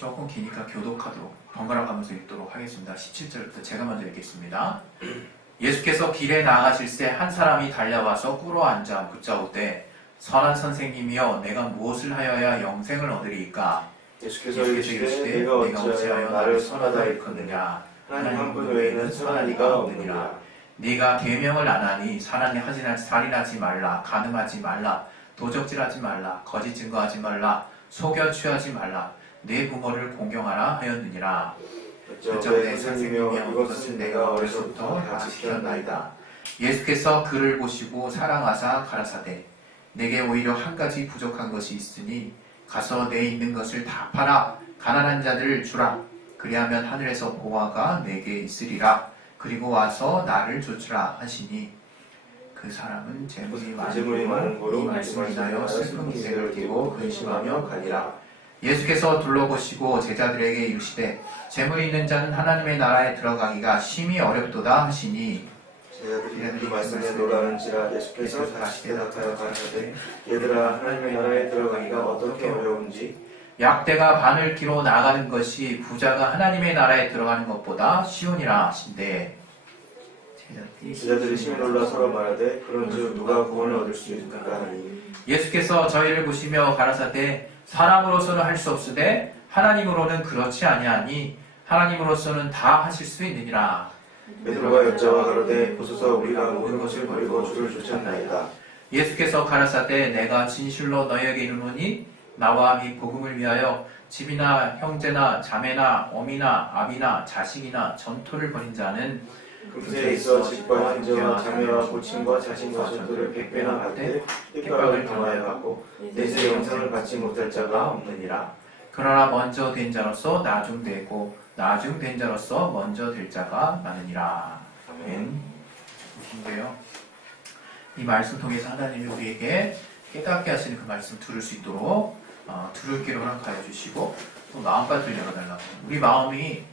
조금 기니까 교독하도록 번갈아 가면서 읽도록 하겠습니다. 17절부터 제가 먼저 읽겠습니다. 예수께서 길에 나아가실새 한 사람이 달려와서 꿇어 앉아 묻자오되 선한 선생님이여 내가 무엇을 하여야 영생을 얻으리이까? 예수께서 이르시되 내가 어찌하여 나를 선하다 일컫느냐? 하나님 한 분 외에는 선한 이가 없느니라. 네가 계명을 안 하니 살인하지 말라, 간음하지 말라, 도적질하지 말라, 거짓 증거하지 말라, 속여 취하지 말라, 내 부모를 공경하라 하였느니라. 어쩌되 선생님이여 이것은 내가 어려서부터 다 지켰나이다. 예수께서 그를 보시고 사랑하사 가라사대 내게 오히려 한 가지 부족한 것이 있으니 가서 내 있는 것을 다 팔아 가난한 자들을 주라. 그리하면 하늘에서 보화가 내게 있으리라. 그리고 와서 나를 좇으라 하시니 그 사람은 재물이 많은 고로 이 말씀을 인하여 슬픈 기색을 띠고 근심하며 가니라. 예수께서 둘러보시고 제자들에게 이르시되 재물이 있는 자는 하나님의 나라에 들어가기가 심히 어렵도다 하시니 제자들이 그 말씀에 놀라는지라. 예수께서 다시 대답하여 가라사대 얘들아 하나님의 나라에 들어가기가 어떻게 어려운지 약대가 바늘기로 나가는 것이 부자가 하나님의 나라에 들어가는 것보다 쉬우니라 하신대. 제자들이 심히 놀라 서로 말하되 그런즉 누가 구원을 얻을 수 있을까 하니 예수께서 저희를 보시며 가라사대 사람으로서는 할 수 없으되 하나님으로는 그렇지 아니하니 하나님으로서는 다 하실 수 있느니라. 베드로가 여자와 가로되 보소서 우리가 모든 것을 버리고 주를 쫓았나이다. 예수께서 가라사대 내가 진실로 너희에게 이르노니 나와 이 복음을 위하여 집이나 형제나 자매나 어미나 아비나 자식이나 전토를 벌인 자는 금세에 있어 집과 형제와 자매와 고친과 자신과 전토를 100배나 받되 핍박을 당하여 받고 내세 영생을 받지 못할 자가 없느니라. 그러나 먼저 된 자로서 나중 되고 나중 된 자로서 먼저 될 자가 많으니라. 아멘. 인데요. 이 말씀 통해서 하나님이 우리에게 깨닫게 하시는 그 말씀 들을 수 있도록 들을 길을 허락하여 주시고 또 마음밭을 열어달라고. 우리 마음이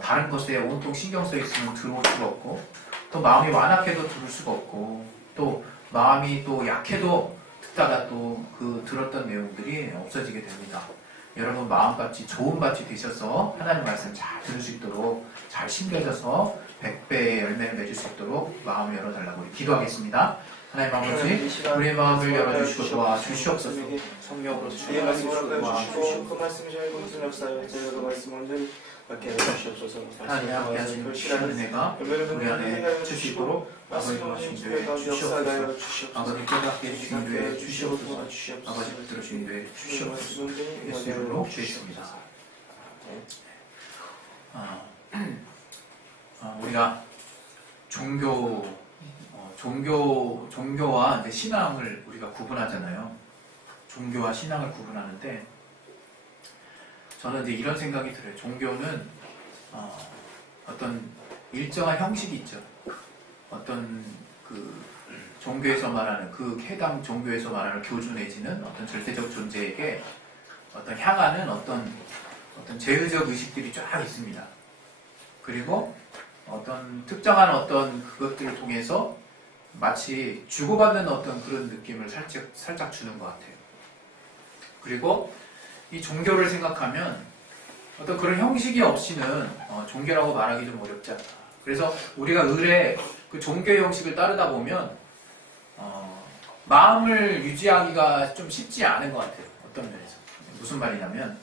다른 것에 온통 신경 써 있으면 들어올 수가 없고 또 마음이 완악해도 들을 수가 없고 또 마음이 또 약해도 듣다가 또 그 들었던 내용들이 없어지게 됩니다. 여러분 마음밭이 좋은 밭이 되셔서 하나님 말씀 잘 들을 수 있도록 잘 심겨져서 100배의 열매를 맺을 수 있도록 마음을 열어달라고 기도하겠습니다. 하나님 아버지 우리의 마음을 열어주시고 도와주시옵소서. 성령으로 주의 말씀을 도와주시고 그 말씀이 저희 무슨 역사여 저희가 그 말씀 온전히 받게 해주시옵소서. 하나님 함께 하시는 은혜가 우리 안에 주시도록 아버지 주님께 주시옵소서. 아버지 깨닫게 주님께 주시옵소서. 아버지 붙들어 주님께 주시옵소서. 예수 이름으로 주십니다. 우리가 종교와 이제 신앙을 우리가 구분하잖아요. 종교와 신앙을 구분하는데 저는 이제 이런 생각이 들어요. 종교는 어떤 일정한 형식이 있죠. 어떤 그 종교에서 말하는 그 해당 종교에서 말하는 교주 내지는 어떤 절대적 존재에게 어떤 향하는 어떤 제의적 의식들이 쫙 있습니다. 그리고 어떤 특정한 어떤 그것들을 통해서 마치 주고받는 어떤 그런 느낌을 살짝 주는 것 같아요. 그리고 이 종교를 생각하면 어떤 그런 형식이 없이는 종교라고 말하기 좀 어렵지 않나. 그래서 우리가 을에 그 종교의 형식을 따르다 보면 마음을 유지하기가 좀 쉽지 않은 것 같아요. 어떤 면에서. 무슨 말이냐면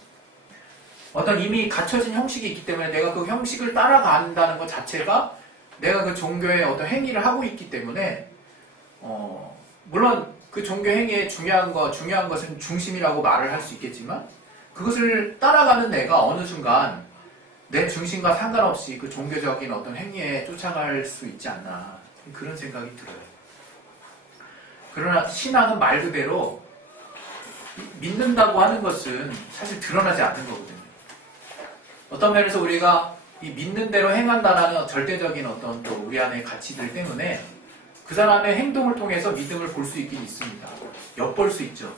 어떤 이미 갖춰진 형식이 있기 때문에 내가 그 형식을 따라간다는 것 자체가 내가 그 종교의 어떤 행위를 하고 있기 때문에 물론 그 종교 행위의 중요한 것은 중심이라고 말을 할 수 있겠지만 그것을 따라가는 내가 어느 순간 내 중심과 상관없이 그 종교적인 어떤 행위에 쫓아갈 수 있지 않나 그런 생각이 들어요. 그러나 신앙은 말 그대로 믿는다고 하는 것은 사실 드러나지 않는 거거든요. 어떤 면에서 우리가 이 믿는 대로 행한다라는 절대적인 어떤 또 우리 안의 가치들 때문에 그 사람의 행동을 통해서 믿음을 볼 수 있긴 있습니다. 엿볼 수 있죠.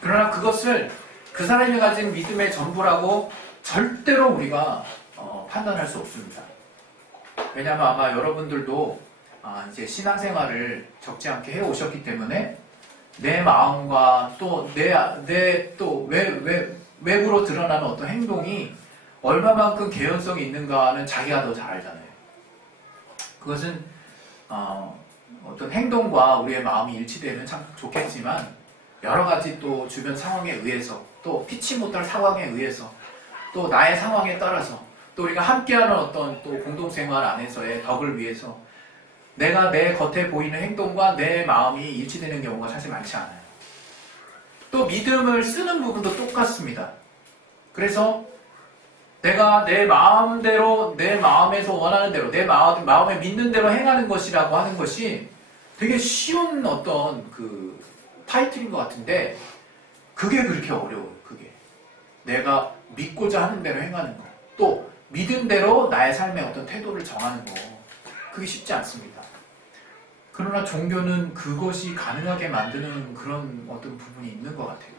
그러나 그것을 그 사람이 가진 믿음의 전부라고 절대로 우리가 판단할 수 없습니다. 왜냐하면 아마 여러분들도 이제 신앙생활을 적지 않게 해오셨기 때문에 내 마음과 또 왜 외부로 드러나는 어떤 행동이 얼마만큼 개연성이 있는가는 자기가 더 잘 알잖아요. 그것은 어떤 행동과 우리의 마음이 일치되면 참 좋겠지만 여러 가지 또 주변 상황에 의해서 또 피치 못할 상황에 의해서 또 나의 상황에 따라서 또 우리가 함께하는 어떤 또 공동생활 안에서의 덕을 위해서 내가 내 겉에 보이는 행동과 내 마음이 일치되는 경우가 사실 많지 않아요. 또 믿음을 쓰는 부분도 똑같습니다. 그래서 내가 내 마음대로 내 마음에서 원하는 대로 내 마음에 믿는 대로 행하는 것이라고 하는 것이 되게 쉬운 어떤 그 타이틀인 것 같은데 그게 그렇게 어려워요. 그게 내가 믿고자 하는 대로 행하는 거, 또 믿은 대로 나의 삶의 어떤 태도를 정하는 거, 그게 쉽지 않습니다. 그러나 종교는 그것이 가능하게 만드는 그런 어떤 부분이 있는 것 같아요.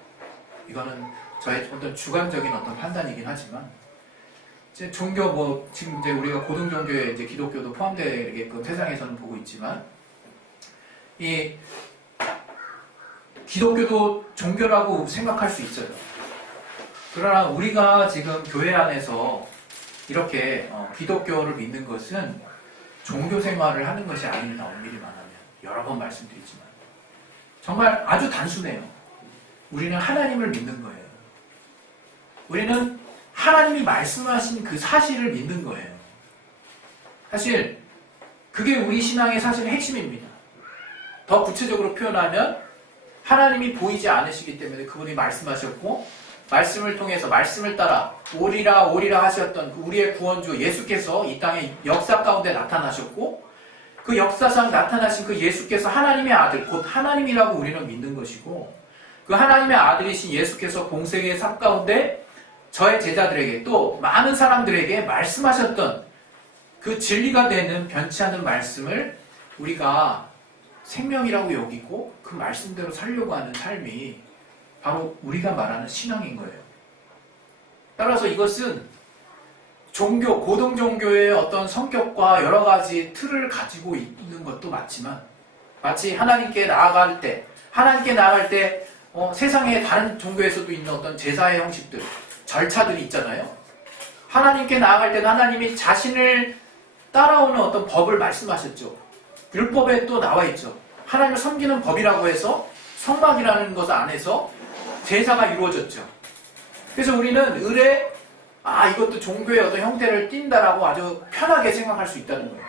이거는 저의 어떤 주관적인 어떤 판단이긴 하지만 이제 종교 지금 이제 우리가 고등 종교에 이제 기독교도 포함되게끔 세상에서는 보고 있지만 이 기독교도 종교라고 생각할 수 있어요. 그러나 우리가 지금 교회 안에서 이렇게 기독교를 믿는 것은 종교 생활을 하는 것이 아닙니다. 엄밀히 말하면 여러 번 말씀드리지만 정말 아주 단순해요. 우리는 하나님을 믿는 거예요. 우리는 하나님이 말씀하신 그 사실을 믿는 거예요. 사실 그게 우리 신앙의 사실의 핵심입니다. 더 구체적으로 표현하면 하나님이 보이지 않으시기 때문에 그분이 말씀하셨고 말씀을 통해서 말씀을 따라 오리라 오리라 하셨던 그 우리의 구원주 예수께서 이 땅의 역사 가운데 나타나셨고 그 역사상 나타나신 그 예수께서 하나님의 아들 곧 하나님이라고 우리는 믿는 것이고 그 하나님의 아들이신 예수께서 공생의 삶 가운데 저의 제자들에게 또 많은 사람들에게 말씀하셨던 그 진리가 되는 변치 않는 말씀을 우리가 생명이라고 여기고 그 말씀대로 살려고 하는 삶이 바로 우리가 말하는 신앙인 거예요. 따라서 이것은 종교, 고등종교의 어떤 성격과 여러 가지 틀을 가지고 있는 것도 맞지만 마치 하나님께 나아갈 때 세상의 다른 종교에서도 있는 어떤 제사의 형식들, 절차들이 있잖아요. 하나님께 나아갈 때는 하나님이 자신을 따라오는 어떤 법을 말씀하셨죠. 율법에 또 나와 있죠. 하나님을 섬기는 법이라고 해서 성막이라는 것 안에서 제사가 이루어졌죠. 그래서 우리는 을에 이것도 종교의 어떤 형태를 띈다라고 아주 편하게 생각할 수 있다는 거예요.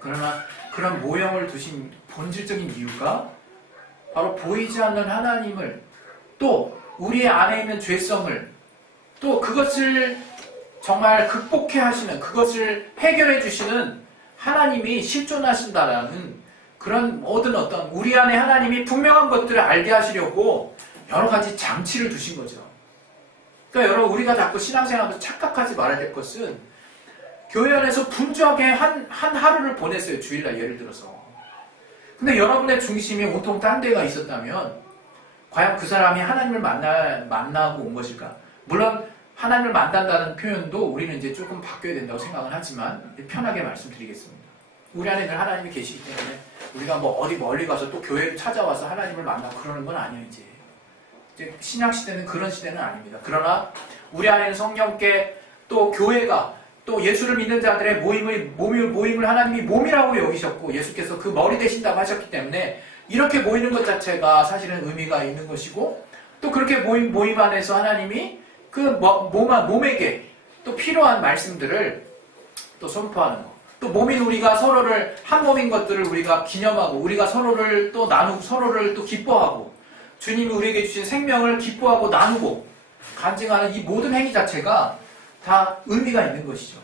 그러나 그런 모형을 두신 본질적인 이유가 바로 보이지 않는 하나님을 또 우리 안에 있는 죄성을 또 그것을 정말 극복해 하시는 그것을 해결해 주시는 하나님이 실존하신다라는 그런 모든 어떤 우리 안에 하나님이 분명한 것들을 알게 하시려고 여러 가지 장치를 두신 거죠. 그러니까 여러분 우리가 자꾸 신앙생활에서 착각하지 말아야 될 것은 교회 안에서 분주하게 한 하루를 보냈어요. 주일날 예를 들어서. 근데 여러분의 중심이 온통 딴 데가 있었다면 과연 그 사람이 하나님을 만나고 온 것일까? 물론 하나님을 만난다는 표현도 우리는 이제 조금 바뀌어야 된다고 생각은 하지만 편하게 말씀드리겠습니다. 우리 안에 늘 하나님이 계시기 때문에 우리가 뭐 어디 멀리 가서 또 교회를 찾아와서 하나님을 만나고 그러는 건 아니에요. 이제 신약 시대는 그런 시대는 아닙니다. 그러나 우리 안에는 성령께 또 교회가 또 예수를 믿는 자들의 모임을 하나님이 몸이라고 여기셨고 예수께서 그 머리 되신다고 하셨기 때문에 이렇게 모이는 것 자체가 사실은 의미가 있는 것이고 또 그렇게 모임 안에서 하나님이 그 몸에게 또 필요한 말씀들을 또 선포하는 것. 또 몸인 우리가 서로를 한 몸인 것들을 우리가 기념하고 우리가 서로를 또 나누고 서로를 또 기뻐하고 주님이 우리에게 주신 생명을 기뻐하고 나누고 간증하는 이 모든 행위 자체가 다 의미가 있는 것이죠.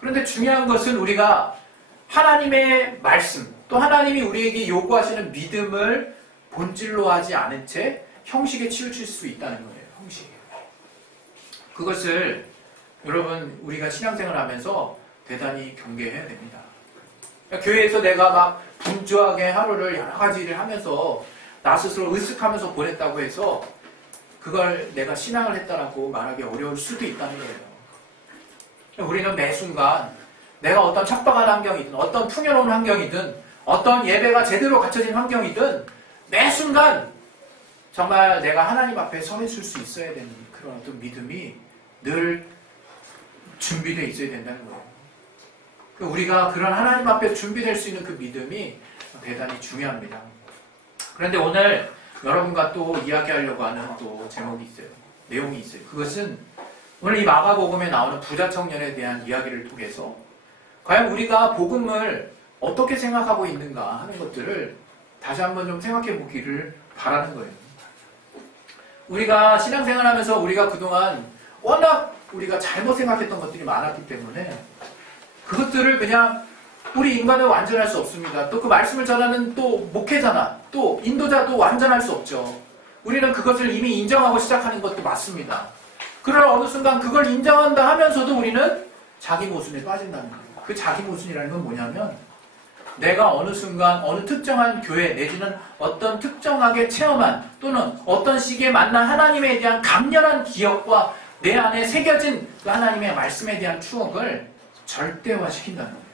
그런데 중요한 것은 우리가 하나님의 말씀 또 하나님이 우리에게 요구하시는 믿음을 본질로 하지 않은 채 형식에 치우칠 수 있다는 거예요. 형식에. 그것을 여러분 우리가 신앙생활을 하면서 대단히 경계해야 됩니다. 그러니까 교회에서 내가 막 분주하게 하루를 여러 가지 일을 하면서 나 스스로 으쓱하면서 보냈다고 해서 그걸 내가 신앙을 했다라고 말하기 어려울 수도 있다는 거예요. 우리는 매 순간 내가 어떤 척박한 환경이든 어떤 풍요로운 환경이든 어떤 예배가 제대로 갖춰진 환경이든 매 순간 정말 내가 하나님 앞에 서 있을 수 있어야 되는 그런 어떤 믿음이 늘 준비되어 있어야 된다는 거예요. 우리가 그런 하나님 앞에 준비될 수 있는 그 믿음이 대단히 중요합니다. 그런데 오늘 여러분과 또 이야기하려고 하는 또 제목이 있어요. 내용이 있어요. 그것은 오늘 이 마가복음에 나오는 부자 청년에 대한 이야기를 통해서 과연 우리가 복음을 어떻게 생각하고 있는가 하는 것들을 다시 한번 좀 생각해 보기를 바라는 거예요. 우리가 신앙생활하면서 우리가 그동안 워낙 우리가 잘못 생각했던 것들이 많았기 때문에 그것들을 그냥 우리 인간은 완전할 수 없습니다. 또 그 말씀을 전하는 또 목회자나 또 인도자도 완전할 수 없죠. 우리는 그것을 이미 인정하고 시작하는 것도 맞습니다. 그러나 어느 순간 그걸 인정한다 하면서도 우리는 자기 모순에 빠진다는 거예요. 그 자기 모순이라는 건 뭐냐면 내가 어느 순간 어느 특정한 교회 내지는 어떤 특정하게 체험한 또는 어떤 시기에 만난 하나님에 대한 강렬한 기억과 내 안에 새겨진 그 하나님의 말씀에 대한 추억을 절대화시킨다는 거예요.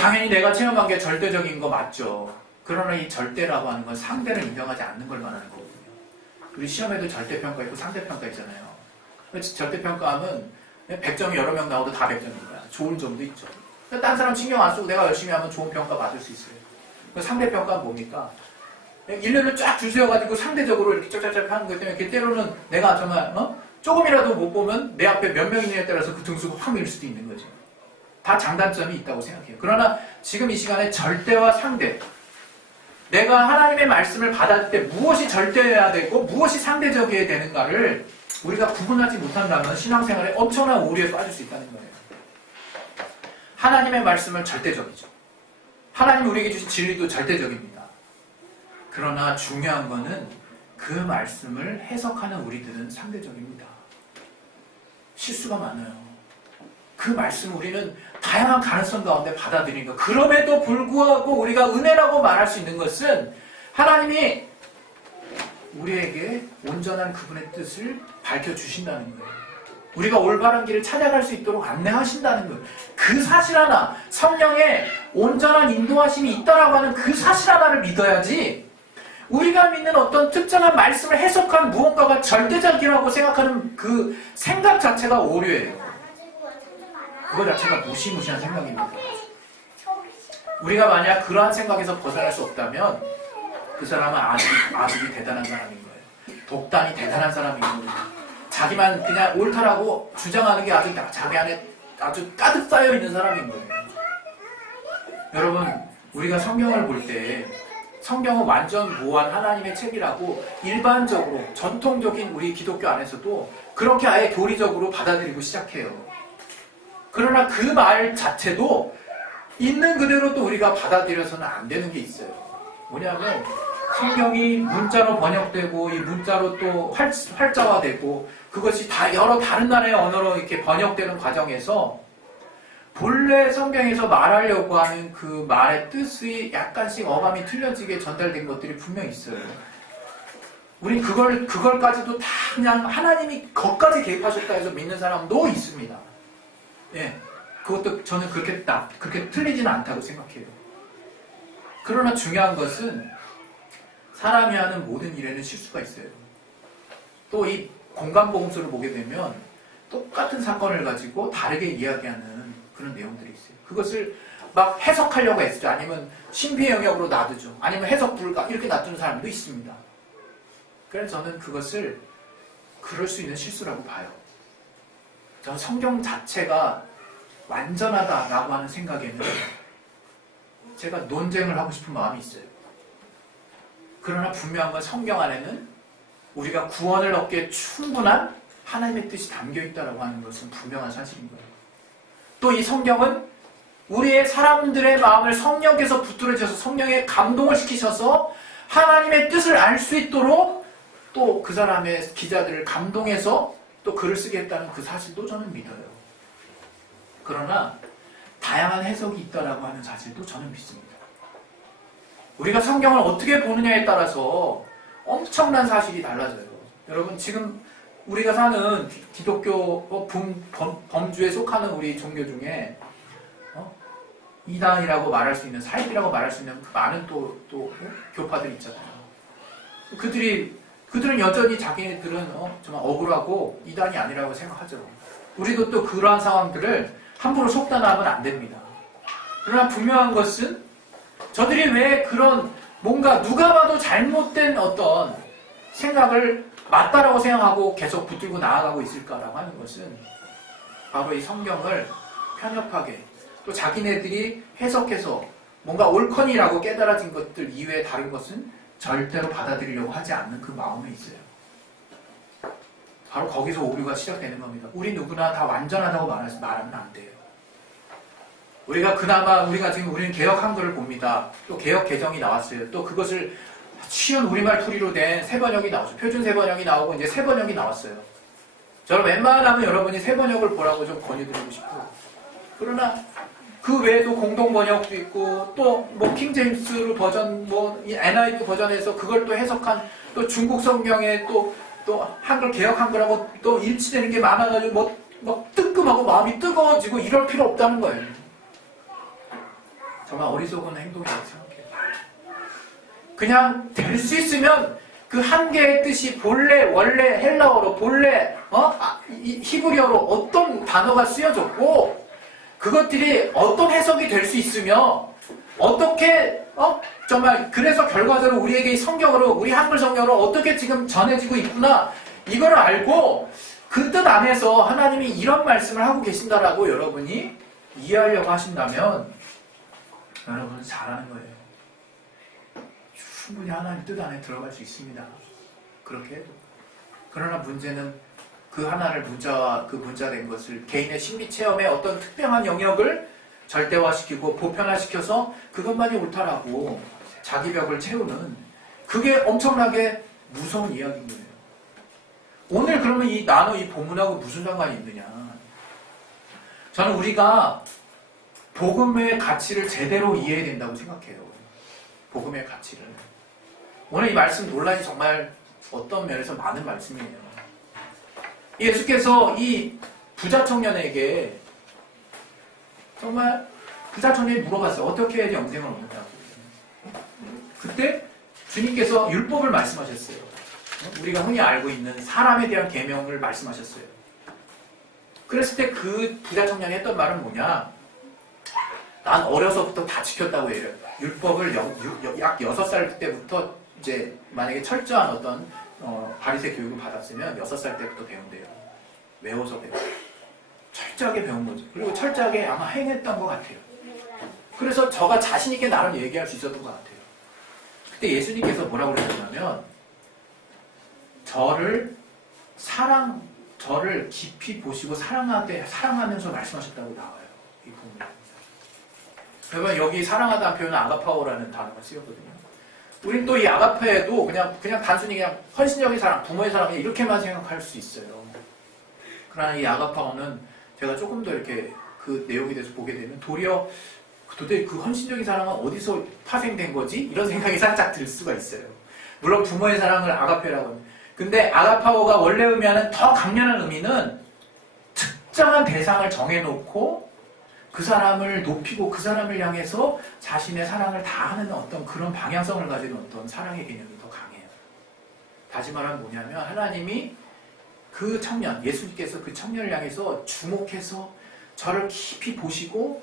당연히 내가 체험한 게 절대적인 거 맞죠. 그러나 이 절대라고 하는 건 상대를 인정하지 않는 걸 말하는 거거든요. 우리 시험에도 절대평가 있고 상대평가 있잖아요. 절대평가하면 100점이 여러 명 나오도 다 100점입니다. 좋은 점도 있죠. 딴 사람 신경 안 쓰고 내가 열심히 하면 좋은 평가 받을 수 있어요. 상대평가는 뭡니까? 일렬로 쫙 줄 세워가지고 상대적으로 이렇게 쫙쫙쫙 하는 것 때문에 때로는 내가 정말 조금이라도 못 보면 내 앞에 몇 명 있느냐에 따라서 그 등수가 확 밀릴 수도 있는 거죠. 다 장단점이 있다고 생각해요. 그러나 지금 이 시간에 절대와 상대, 내가 하나님의 말씀을 받을 때 무엇이 절대여야 되고 무엇이 상대적이어야 되는가를 우리가 구분하지 못한다면 신앙생활에 엄청난 오류에 빠질 수 있다는 거예요. 하나님의 말씀은 절대적이죠. 하나님이 우리에게 주신 진리도 절대적입니다. 그러나 중요한 거는 그 말씀을 해석하는 우리들은 상대적입니다. 실수가 많아요. 그 말씀을 우리는 다양한 가능성 가운데 받아들이는 것. 그럼에도 불구하고 우리가 은혜라고 말할 수 있는 것은 하나님이 우리에게 온전한 그분의 뜻을 밝혀주신다는 거예요. 우리가 올바른 길을 찾아갈 수 있도록 안내하신다는 거예요. 그 사실 하나, 성령의 온전한 인도하심이 있다라고 하는 그 사실 하나를 믿어야지 우리가 믿는 어떤 특정한 말씀을 해석한 무언가가 절대적이라고 생각하는 그 생각 자체가 오류예요. 그거 자체가 무시무시한 생각입니다. 우리가 만약 그러한 생각에서 벗어날 수 없다면 그 사람은 아주 대단한 사람인 거예요. 독단이 대단한 사람인 거예요. 자기만 그냥 옳다라고 주장하는 게 아주 자기 안에 아주 가득 쌓여 있는 사람인 거예요. 여러분, 우리가 성경을 볼 때 성경은 완전 무한 하나님의 책이라고 일반적으로 전통적인 우리 기독교 안에서도 그렇게 아예 교리적으로 받아들이고 시작해요. 그러나 그 말 자체도 있는 그대로 또 우리가 받아들여서는 안 되는 게 있어요. 뭐냐면 성경이 문자로 번역되고 이 문자로 또 활자화되고 그것이 다 여러 다른 나라의 언어로 이렇게 번역되는 과정에서 본래 성경에서 말하려고 하는 그 말의 뜻이 약간씩 어감이 틀려지게 전달된 것들이 분명히 있어요. 우리 그걸까지도 다 그냥 하나님이 거기까지 개입하셨다 해서 믿는 사람도 있습니다. 예, 그것도 저는 그렇게 틀리지는 않다고 생각해요. 그러나 중요한 것은 사람이 하는 모든 일에는 실수가 있어요. 또 이 공간복음서를 보게 되면 똑같은 사건을 가지고 다르게 이야기하는 그런 내용들이 있어요. 그것을 막 해석하려고 했죠. 아니면 신비의 영역으로 놔두죠. 아니면 해석 불가 이렇게 놔두는 사람도 있습니다. 그래서 저는 그것을 그럴 수 있는 실수라고 봐요. 저는 성경 자체가 완전하다라고 하는 생각에는 제가 논쟁을 하고 싶은 마음이 있어요. 그러나 분명한 건 성경 안에는 우리가 구원을 얻기에 충분한 하나님의 뜻이 담겨있다고 하는 것은 분명한 사실인 거예요. 또 이 성경은 우리의 사람들의 마음을 성령께서 붙들어줘서 성령의 감동을 시키셔서 하나님의 뜻을 알 수 있도록 또 그 사람의 기자들을 감동해서 또 글을 쓰게 했다는 그 사실도 저는 믿어요. 그러나 다양한 해석이 있다라고 하는 사실도 저는 믿습니다. 우리가 성경을 어떻게 보느냐에 따라서 엄청난 사실이 달라져요. 여러분, 지금 우리가 사는 기독교 범주에 속하는 우리 종교 중에 이단이라고 말할 수 있는, 사입이라고 말할 수 있는 많은 또 교파들이 있잖아요. 그들은 여전히 자기네들은 정말 억울하고 이단이 아니라고 생각하죠. 우리도 또 그러한 상황들을 함부로 속단하면 안 됩니다. 그러나 분명한 것은 저들이 왜 그런 뭔가 누가 봐도 잘못된 어떤 생각을 맞다라고 생각하고 계속 붙들고 나아가고 있을까라고 하는 것은 바로 이 성경을 편협하게 또 자기네들이 해석해서 뭔가 옳거니라고 깨달아진 것들 이외에 다른 것은 절대로 받아들이려고 하지 않는 그 마음이 있어요. 바로 거기서 오류가 시작되는 겁니다. 우리 누구나 다 완전하다고 말하면 안 돼요. 우리가 지금 우리는 개역 한글을 봅니다. 또 개역 개정이 나왔어요. 또 그것을 쉬운 우리말 풀이로 된 새번역이 나왔어요. 표준 새번역이 나오고 이제 새번역이 나왔어요. 저는 웬만하면 여러분이 새번역을 보라고 좀 권유드리고 싶고, 그러나 그 외에도 공동 번역도 있고 또 뭐 킹제임스 버전 이 NIV 버전에서 그걸 또 해석한 또 중국 성경에 또 한글 개역 한글하고 또 일치되는 게 많아가지고 막 뜨끔하고 마음이 뜨거워지고 이럴 필요 없다는 거예요. 정말 어리석은 행동이라고 생각해요. 그냥 될 수 있으면 그 한 개의 뜻이 원래 헬라어로 히브리어로 어떤 단어가 쓰여졌고 그것들이 어떤 해석이 될 수 있으며 어떻게 정말 그래서 결과적으로 우리에게 성경으로 우리 한글 성경으로 어떻게 지금 전해지고 있구나 이걸 알고 그 뜻 안에서 하나님이 이런 말씀을 하고 계신다라고 여러분이 이해하려고 하신다면 여러분은 잘하는 거예요. 충분히 하나님 뜻 안에 들어갈 수 있습니다. 그렇게 해도. 그러나 문제는 그 하나를 문자된 것을 개인의 심리 체험의 어떤 특별한 영역을 절대화시키고 보편화시켜서 그것만이 옳다라고 자기 벽을 채우는 그게 엄청나게 무서운 이야기인 거예요. 오늘 그러면 이 본문하고 무슨 상관이 있느냐? 저는 우리가 복음의 가치를 제대로 이해해야 된다고 생각해요. 복음의 가치를. 오늘 이 말씀 논란이 정말 어떤 면에서 많은 말씀이에요. 예수께서 이 부자 청년에게 정말 부자 청년이 물어봤어요. 어떻게 해야지 영생을 얻는다고. 그때 주님께서 율법을 말씀하셨어요. 우리가 흔히 알고 있는 사람에 대한 계명을 말씀하셨어요. 그랬을 때 그 부자 청년이 했던 말은 뭐냐? 난 어려서부터 다 지켰다고 해요. 율법을 약 6살 때부터 이제 만약에 철저한 어떤 바리새 교육을 받았으면 6살 때부터 배운대요. 외워서 배워요. 철저하게 배운 거죠. 그리고 철저하게 아마 행했던 것 같아요. 그래서 저가 자신 있게 나름 얘기할 수 있었던 것 같아요. 그때 예수님께서 뭐라고 그러셨냐면 저를 깊이 보시고 사랑하면서 말씀하셨다고 나와요. 이 부분에. 그러면 여기 사랑하다는 표현은 아가파오라는 단어가 쓰였거든요. 우린 또 이 아가페에도 그냥 단순히 그냥 헌신적인 사랑, 부모의 사랑 이렇게만 생각할 수 있어요. 그러나 이 아가파오는 제가 조금 더 이렇게 그 내용에 대해서 보게 되면 도리어 도대체 그 헌신적인 사랑은 어디서 파생된 거지? 이런 생각이 살짝 들 수가 있어요. 물론 부모의 사랑을 아가페라고 합니다. 근데 아가파오가 원래 의미하는 더 강렬한 의미는 특정한 대상을 정해놓고 그 사람을 높이고 그 사람을 향해서 자신의 사랑을 다하는 어떤 그런 방향성을 가진 어떤 사랑의 개념이 더 강해요. 다시 말하면 뭐냐면 하나님이 그 청년, 예수님께서 그 청년을 향해서 주목해서 저를 깊이 보시고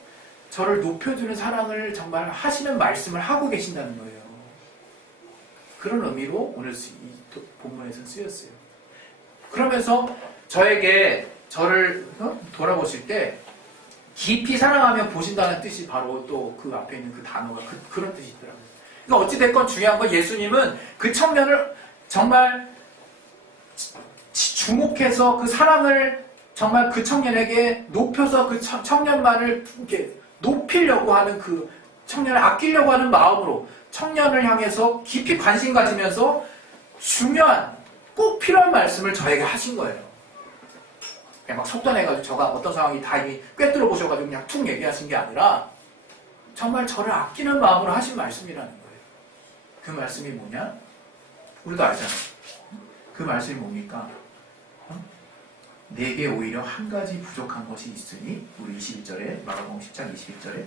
저를 높여주는 사랑을 정말 하시는 말씀을 하고 계신다는 거예요. 그런 의미로 오늘 이 본문에서 쓰였어요. 그러면서 저에게 저를 돌아보실 때 깊이 사랑하며 보신다는 뜻이 바로 또 그 앞에 있는 그 단어가 그런 뜻이 있더라고요. 그러니까 어찌됐건 중요한 건 예수님은 그 청년을 정말 주목해서 그 사랑을 정말 그 청년에게 높여서 그 청년만을 이렇게 높이려고 하는 그 청년을 아끼려고 하는 마음으로 청년을 향해서 깊이 관심 가지면서 중요한 꼭 필요한 말씀을 저에게 하신 거예요. 그냥 막 속단해가지고 저가 어떤 상황이 다 이미 꿰뚫어 보셔가지고 그냥 툭 얘기하신 게 아니라 정말 저를 아끼는 마음으로 하신 말씀이라는 거예요. 그 말씀이 뭐냐? 우리도 알잖아요. 그 말씀이 뭡니까? 내게 오히려 한 가지 부족한 것이 있으니 우리 21절에 마가복음 10장 21절에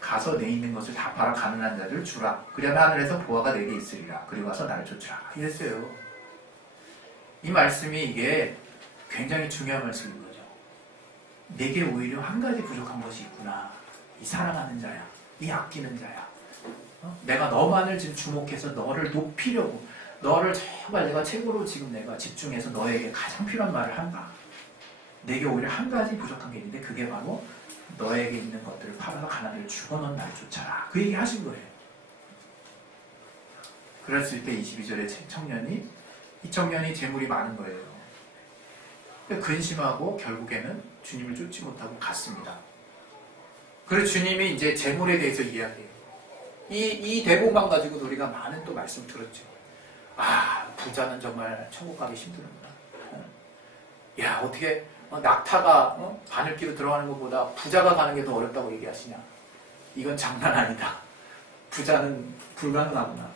가서 내 있는 것을 다 팔아 가난한 자들 주라. 그러면 하늘에서 보화가 내게 있으리라. 그리고 와서 나를 쫓으라. 이랬어요. 이 말씀이 이게 굉장히 중요한 말씀인 거죠. 내게 오히려 한 가지 부족한 것이 있구나. 이 사랑하는 자야. 이 아끼는 자야. 내가 너만을 지금 주목해서 너를 높이려고, 너를 정말 내가 최고로 지금 내가 집중해서 너에게 가장 필요한 말을 한다. 내게 오히려 한 가지 부족한 게 있는데 그게 바로 너에게 있는 것들을 팔아서 가난을 주고 넌 나를 쫓아라. 그 얘기 하신 거예요. 그랬을 때 22절에 청년이, 이 청년이 재물이 많은 거예요. 근심하고 결국에는 주님을 쫓지 못하고 갔습니다. 그래서 주님이 이제 재물에 대해서 이야기해요. 이 대목만 가지고 우리가 많은 또 말씀 들었죠. 아, 부자는 정말 천국 가기 힘드는구나. 야, 어떻게 낙타가 바늘기로 들어가는 것보다 부자가 가는 게 더 어렵다고 얘기하시냐. 이건 장난 아니다. 부자는 불가능하구나.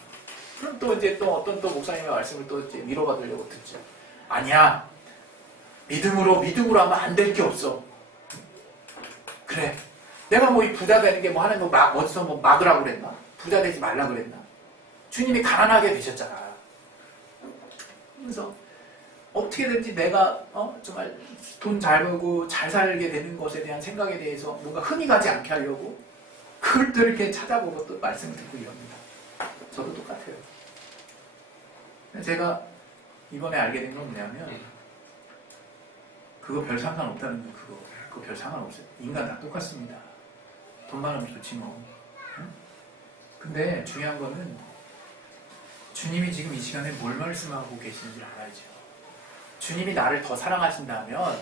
그럼 또 이제 또 어떤 또 목사님의 말씀을 또 이제 위로받으려고 듣죠. 아니야. 믿음으로 하면 안 될 게 없어. 그래. 내가 뭐 이 부자 되는 게 뭐 하는 거 어디서 뭐 막으라고 그랬나? 부자 되지 말라 그랬나? 주님이 가난하게 되셨잖아. 그래서 어떻게든지 내가 정말 돈 잘 벌고 잘 살게 되는 것에 대한 생각에 대해서 뭔가 흥이 가지 않게 하려고 그걸 또 이렇게 찾아보고 또 말씀을 듣고 이럽니다. 저도 똑같아요. 제가 이번에 알게 된 건 뭐냐면 그거 별 상관없다는 거. 그거 별 상관없어요. 인간 다 똑같습니다. 돈 많으면 좋지 뭐. 응? 근데 중요한 거는 주님이 지금 이 시간에 뭘 말씀하고 계시는지 알아야죠. 주님이 나를 더 사랑하신다면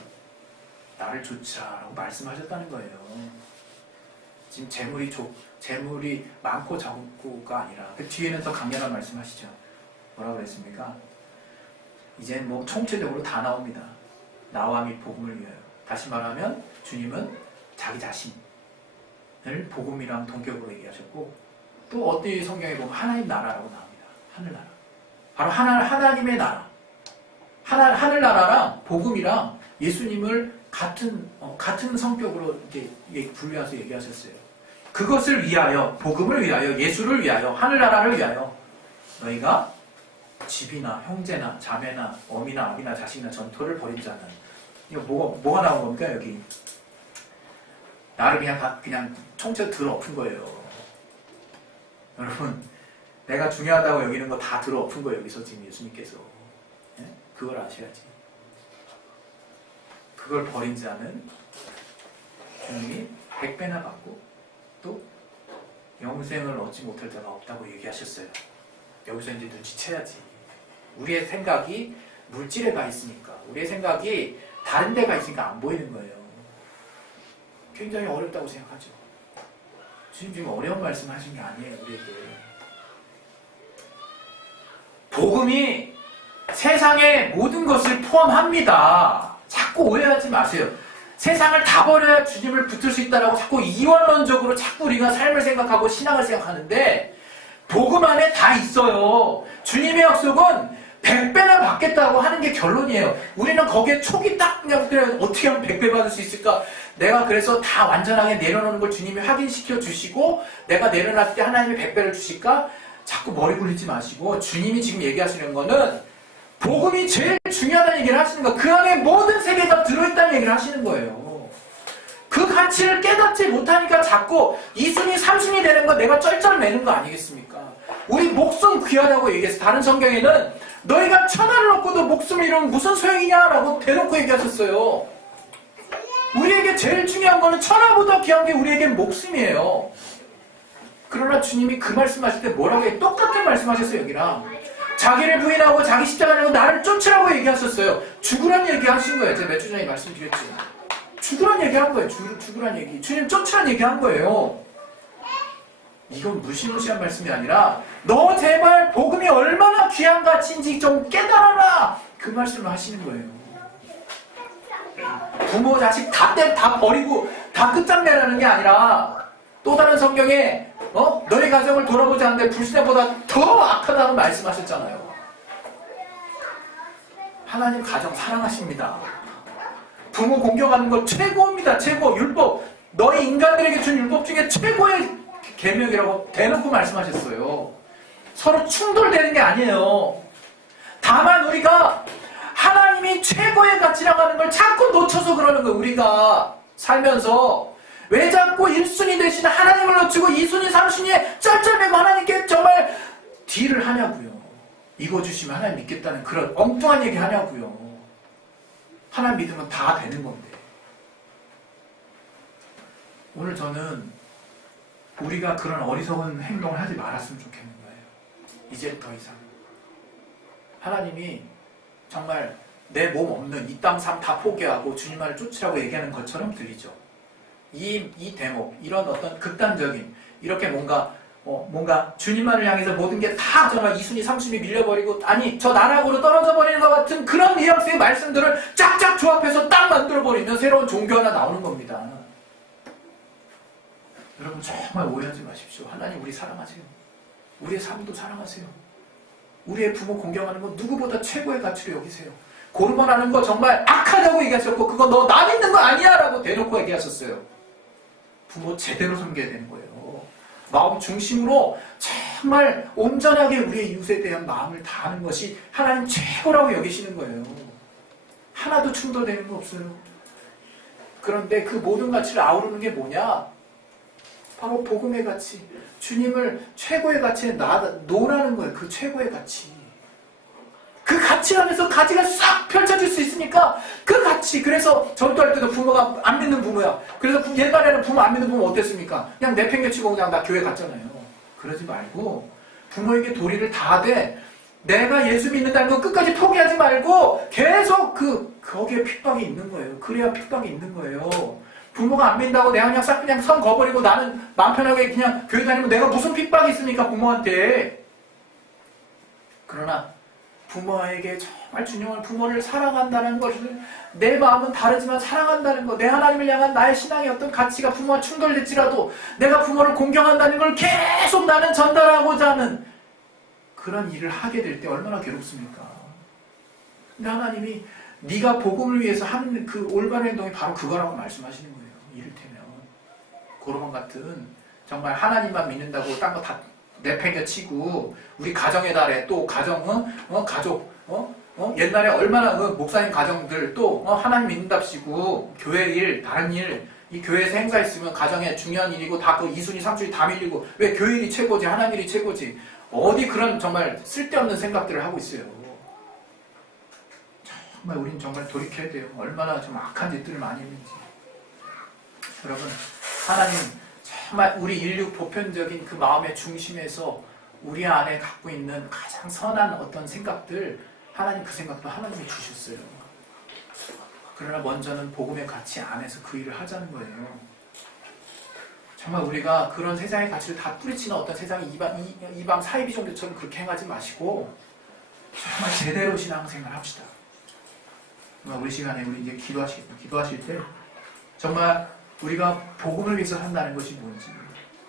나를 쫓으라고 말씀하셨다는 거예요. 지금 재물이 많고 적고가 아니라 그 뒤에는 더 강렬한 말씀하시죠. 뭐라고 그랬습니까? 이제 뭐 총체적으로 다 나옵니다. 나와 및 복음을 위하여. 다시 말하면 주님은 자기 자신을 복음이랑 동격으로 얘기하셨고, 또 어떤 성경에 보면 하나님 나라라고 나옵니다. 하늘나라. 바로 하나님의 나라. 하늘나라랑 복음이랑 예수님을 같은 성격으로 이렇게 분류해서 얘기하셨어요. 그것을 위하여, 복음을 위하여, 예수를 위하여, 하늘나라를 위하여 너희가 집이나 형제나 자매나 어미나 아비나 자식이나 전토를 벌인 자는, 이거 뭐가 나온 겁니까 여기? 나를 그냥 총체로 들어엎은 거예요. 여러분, 내가 중요하다고 여기는 거 다 들어엎은 거예요. 여기서 지금 예수님께서. 예? 그걸 아셔야지. 그걸 버린 자는 주님이 100배나 받고 또 영생을 얻지 못할 자가 없다고 얘기하셨어요. 여기서 이제 눈치채야지. 우리의 생각이 물질에 가 있으니까, 우리의 생각이 다른 데가 있으니까 안 보이는 거예요. 굉장히 어렵다고 생각하죠. 지금 어려운 말씀 하신 게 아니에요, 우리에게. 복음이 세상의 모든 것을 포함합니다. 자꾸 오해하지 마세요. 세상을 다 버려야 주님을 붙을 수 있다라고 자꾸 이원론적으로 자꾸 우리가 삶을 생각하고 신앙을 생각하는데, 복음 안에 다 있어요. 주님의 약속은 100배나 받겠다고 하는 게 결론이에요. 우리는 거기에 촉이 딱 그냥 어떻게 하면 100배 받을 수 있을까? 내가 그래서 다 완전하게 내려놓는 걸 주님이 확인시켜 주시고 내가 내려놨을 때 하나님이 100배를 주실까? 자꾸 머리 굴리지 마시고, 주님이 지금 얘기하시는 거는 복음이 제일 중요하다는 얘기를 하시는 거예요. 그 안에 모든 세계가 들어있다는 얘기를 하시는 거예요. 그 가치를 깨닫지 못하니까 자꾸 2순위, 3순위 되는 거 내가 쩔쩔매는 거 아니겠습니까? 우리 목숨 귀하다고 얘기해서, 다른 성경에는 너희가 천하를 얻고도 목숨을 잃으면 무슨 소용이냐라고 대놓고 얘기하셨어요. 우리에게 제일 중요한 거는 천하보다 귀한 게 우리에겐 목숨이에요. 그러나 주님이 그 말씀하실 때 뭐라고 해요? 똑같은 말씀하셨어요. 여기랑 자기를 부인하고 자기 십자가를 지고 나를 쫓으라고 얘기하셨어요. 죽으란 얘기 하신 거예요. 제가 몇 주 전에 말씀드렸죠. 죽으란 얘기 한 거예요. 죽으란 얘기. 주님 쫓으란 얘기 한 거예요. 이건 무시무시한 말씀이 아니라 너 제발 복음이 얼마나 귀한 가치인지 좀 깨달아라, 그 말씀을 하시는 거예요. 부모 자식 다 버리고 다 끝장내라는 게 아니라, 또 다른 성경에 너희 가정을 돌아보지 않는데 불신자보다 더 악하다고 말씀하셨잖아요. 하나님 가정 사랑하십니다. 부모 공경하는 거 최고입니다. 최고. 율법 너희 인간들에게 준 율법 중에 최고의 계명이라고 대놓고 말씀하셨어요. 서로 충돌되는 게 아니에요. 다만 우리가 하나님이 최고의 가치라고 하는 걸 자꾸 놓쳐서 그러는 거예요. 우리가 살면서 왜 자꾸 1순위 대신 하나님을 놓치고 2순위, 3순위에 쩔쩔매고 하나님께 정말 딜을 하냐고요. 이거 주시면 하나님 믿겠다는 그런 엉뚱한 얘기 하냐고요. 하나님 믿으면 다 되는 건데. 오늘 저는 우리가 그런 어리석은 행동을 하지 말았으면 좋겠는 거예요. 이제 더 이상. 하나님이 정말 내 몸 없는 이 땅 삶 다 포기하고 주님만을 쫓으라고 얘기하는 것처럼 들리죠. 이 대목, 이런 어떤 극단적인, 이렇게 뭔가 주님만을 향해서 모든 게 다 정말 2순위, 3순위 밀려버리고, 아니, 저 나락으로 떨어져 버리는 것 같은 그런 뉘앙스의 말씀들을 쫙쫙 조합해서 딱 만들어버리면 새로운 종교 하나 나오는 겁니다. 여러분, 정말 오해하지 마십시오. 하나님 우리 사랑하세요. 우리의 삶도 사랑하세요. 우리의 부모 공경하는 거 누구보다 최고의 가치로 여기세요. 고르곤하는 거 정말 악하다고 얘기하셨고, 그거 너 나 믿는 거 아니야! 라고 대놓고 얘기하셨어요. 부모 제대로 섬겨야 되는 거예요. 마음 중심으로 정말 온전하게 우리의 이웃에 대한 마음을 다하는 것이 하나님 최고라고 여기시는 거예요. 하나도 충돌되는 거 없어요. 그런데 그 모든 가치를 아우르는 게 뭐냐? 바로 복음의 가치. 주님을 최고의 가치에 놓으라는 거예요. 그 최고의 가치. 그 가치 안에서 가지가 싹 펼쳐질 수 있으니까 그 가치. 그래서 전도할 때도 부모가 안 믿는 부모야. 그래서 옛날에는 부모 안 믿는 부모 어땠습니까? 그냥 내팽개치고 그냥 나 교회 갔잖아요. 그러지 말고 부모에게 도리를 다하되 내가 예수 믿는다는 거 끝까지 포기하지 말고 계속 거기에 핍박이 있는 거예요. 그래야 핍박이 있는 거예요. 부모가 안 믿는다고 내가 그냥 싹 그냥 선 거버리고 나는 마음 편하게 그냥 교회 다니면 내가 무슨 핍박이 있습니까? 부모한테. 그러나 부모에게 정말 중요한 부모를 사랑한다는 것을 내 마음은 다르지만 사랑한다는 것, 내 하나님을 향한 나의 신앙의 어떤 가치가 부모와 충돌될지라도 내가 부모를 공경한다는 걸 계속 나는 전달하고자 하는 그런 일을 하게 될 때 얼마나 괴롭습니까? 근데 하나님이 네가 복음을 위해서 하는 그 올바른 행동이 바로 그거라고 말씀하시는 거예요. 이를테면 고르곤 같은 정말 하나님만 믿는다고 딴 거 다 내팽개치고 우리 가정의 달에 또 가정은 가족 옛날에 얼마나 목사님 가정들 또 하나님 믿는답시고 교회 일 다른 일 이 교회에서 행사 있으면 가정에 중요한 일이고 다 그 2순위 3순위 다 밀리고 왜 교회 일이 최고지 하나님 일이 최고지 어디 그런 정말 쓸데없는 생각들을 하고 있어요. 정말 우린 정말 돌이켜야 돼요. 얼마나 좀 악한 짓들을 많이 했는지. 여러분 하나님 정말 우리 인류 보편적인 그 마음의 중심에서 우리 안에 갖고 있는 가장 선한 어떤 생각들 하나님 그 생각도 하나님이 주셨어요. 그러나 먼저는 복음의 가치 안에서 그 일을 하자는 거예요. 정말 우리가 그런 세상의 가치를 다 뿌리치는 어떤 세상의 이방 사이비 종교처럼 그렇게 행하지 마시고 정말 제대로 신앙생활 합시다. 우리 시간에 우리 이제 기도하실 때 정말 우리가 복음을 위해서 한다는 것이 뭔지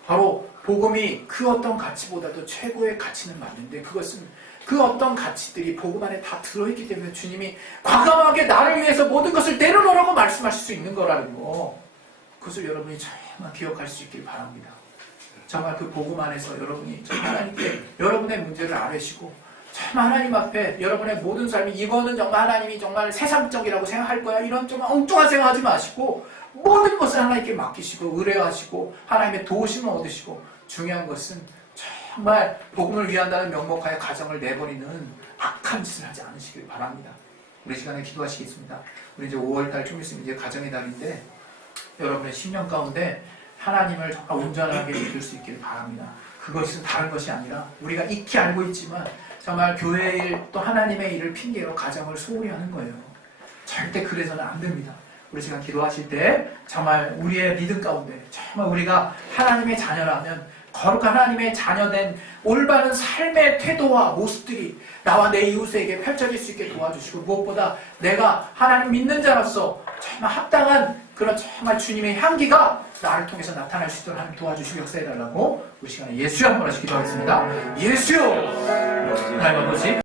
바로 복음이 그 어떤 가치보다도 최고의 가치는 맞는데 그것은 그 어떤 가치들이 복음 안에 다 들어있기 때문에 주님이 과감하게 나를 위해서 모든 것을 내려놓으라고 말씀하실 수 있는 거라는 거 그것을 여러분이 정말 기억할 수 있길 바랍니다. 정말 그 복음 안에서 여러분이 하나님께 여러분의 문제를 아뢰시고 참 하나님 앞에 여러분의 모든 삶이 이거는 정말 하나님이 정말 세상적이라고 생각할 거야 이런 좀 엉뚱한 생각하지 마시고 모든 것을 하나님께 맡기시고 의뢰하시고 하나님의 도우심을 얻으시고 중요한 것은 정말 복음을 위한다는 명목하에 가정을 내버리는 악한 짓을 하지 않으시길 바랍니다. 우리 시간에 기도하시겠습니다. 우리 이제 5월달 좀 있으면 이제 가정의 달인데 여러분의 심령 가운데 하나님을 정말 온전하게 믿을 수 있길 바랍니다. 그것은 다른 것이 아니라 우리가 익히 알고 있지만 정말 교회의 일 또 하나님의 일을 핑계로 가정을 소홀히 하는 거예요. 절대 그래서는 안 됩니다. 우리 시간 기도하실 때 정말 우리의 믿음 가운데 정말 우리가 하나님의 자녀라면 거룩한 하나님의 자녀된 올바른 삶의 태도와 모습들이 나와 내 이웃에게 펼쳐질 수 있게 도와주시고 무엇보다 내가 하나님 믿는 자로서 정말 합당한 그런 정말 주님의 향기가 나를 통해서 나타날 수 있도록 하나님 도와주시고 역사해달라고 우리 시간에 예수여 한번 하시기도 하겠습니다. 예수여 하나님 아버지